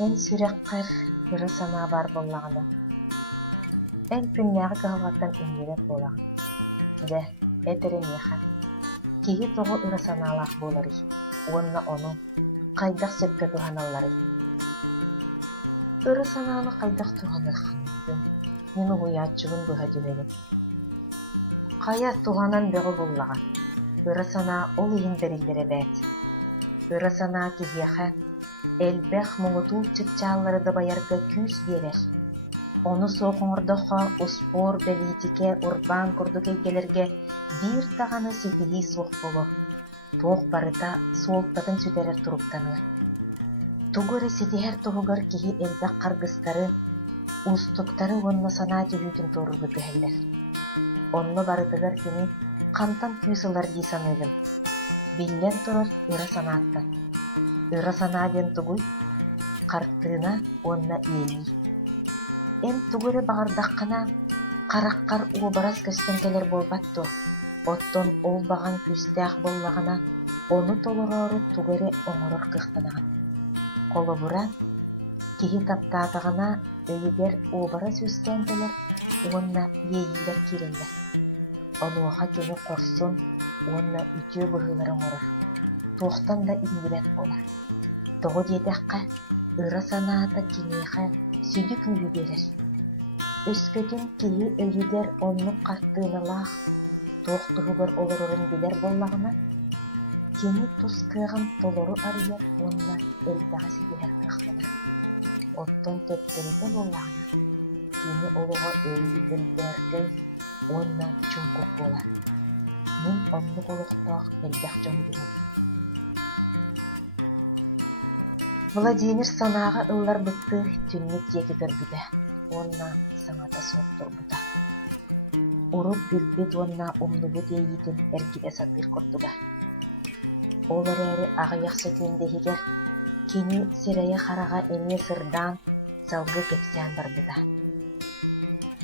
Эн сүрәккәр ыры санаа бар боллағына. Эн күннәғі кығылаттан иннерет болағын. Дә, әтеремеха. Киги тоғы ыры санаалақ болары. Онна оны қайдақ сөпке туғаналары. Ыры санааны қайдақ туғанырхын. Мені ұятчығын бұға дүнелі. Қая туғанан бөғі боллаға. Ыры санаа ол иін берілдері бәт. Ыры санаа кигеха элбэх моңотул чыкчааллары да баярга күс берер. Оны соқоңырдоха успор, белитике, урбан курдук эйгелерге бир дағаны сетихи соқ болу. Тоқ барыта суолтатын сүтерер туруптаны. Тугуры сетихер туғығыр кихи элбэх қаргыстары, устуктары онны санаа түйүтін торуғы көхеллер. Онны барытыгар кини қантан күйсылар дейсаныгын. Биллен турар ыры санааттан. Ыры санааден тугуй, қартына онна ейі. Эн тугуры бағардаққана қараққар уобарас көстенкелер болбатту. Оттон ол баған күстәқ боллағына оны толырору тугуры оңырыр қықтанаған. Қолы бұра, кихи таптатығына өйігер уобарас өстенкелер онна ейілер керелер. Оны оға кені қорсын, онна үтіе бұғылары оңырыр. Тоқтан да ингілет болар. Тоғы дедіққа ыры санаата кенеға сүдік үйі берер. Өскөтін кейі өйігер онны қартыналақ, тоқтығығыр олырырын білер боллағына, кені тұс кығын толыру арыер онна әлдағы сетелер қықтаныр. Оттон төттірігі боллағына, кені олыға өрі өлберді онна чүңкік болар. Мен онны қолықтақ әлбәқ жон білем. Владимир санаға ыллар бытты түннік текі көрбіді. Онна саңата соқтыр бұта. Урут бүлбет онна умнубут ейітін әргі әсатыр құрдыға. Олар әрі ағаяқ сөтінде егер, кені сірәйе қараға әне сырдан салғы кепсен бар бұта.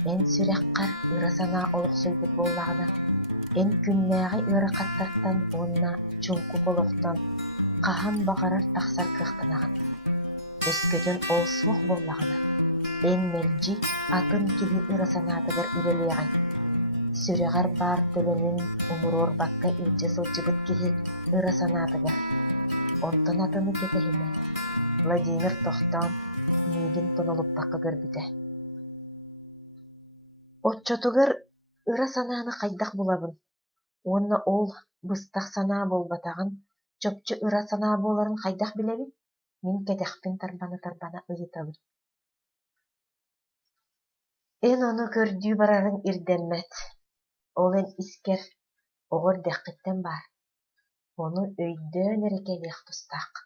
Ән сүрәққар ыры санаа олық сөйбіт боллағына, ән күннәғі ыры қаттартан онна чүңкі қолықтан қахан бағарар тақсар қықтынағын. Өскөтін ол суық боллағына, ән мәлжі атын кеге ыры санаатығыр үлелеғін. Сүрәғар бар тілінің ұмырор баққа үлже сылчыбыт кеге ыры санаатығыр. Онтын атыны кетehime, Владимир тоқтан мейгін тонолып бақы көрбіті. Отчотугар ыры санааны қайдақ болабын. Онна ол бұстақ санаа болбатағын, чөпчі ыры санаа боларын қайдақ білебін. Мен кәдәқпен тарбана ұйытабын. Эн оны көрдүү барарын ирденмет. Ол эн искер оғыр дәққіттен бар. Оны өйдөн әрекелеқ тұстақ.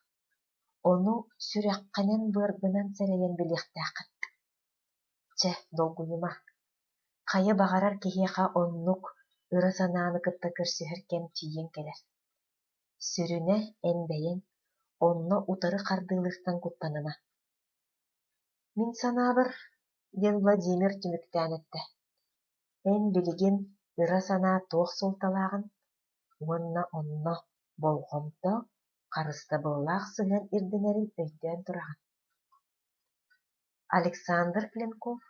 Оны сүрәққанен бұрғынан сәрейен білектәқіт. Чә, долгуйыма. Қайы бағарар кехеға оннук ыры санааны кытта көрсүхер кем түйен келер. Сүрүне әнбәйен онны утары қардылықтан куттанына. Мин санабыр, ден Владимир түміктән етті. Эн білеген ыры санаа тоқ солталағын, онна болғымды қарысты боллақ сыған ирденерін өйден тұрағын. Александр Пленков.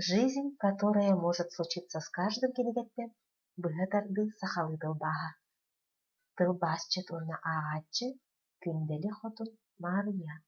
Жизнь, которая может случиться с каждым кенегеттен, бұғатарды сақалы тылбаға. Тылбасчы турна ағатчы, күнделі хотын Мария.